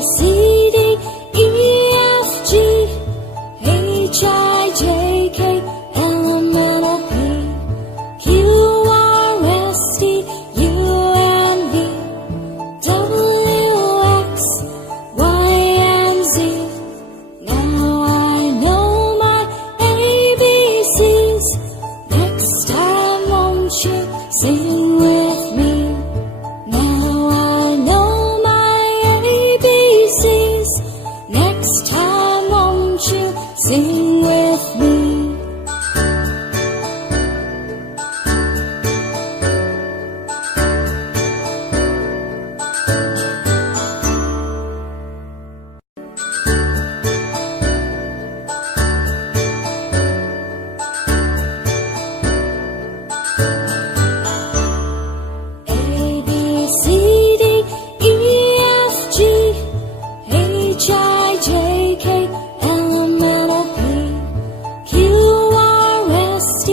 C, D, E, F, G, H, I, J, K, L, M, N, O, P, Q, R, S, T, U, and V, W, X, Y, and Z. Now I know my ABCs. Next time won't you sing with me? Now I know my ABCs. Next time won't you sing with me? A, B, C, D, E, F, G, H, I, J, K, L, M, N, O, P, Q, R, S, T,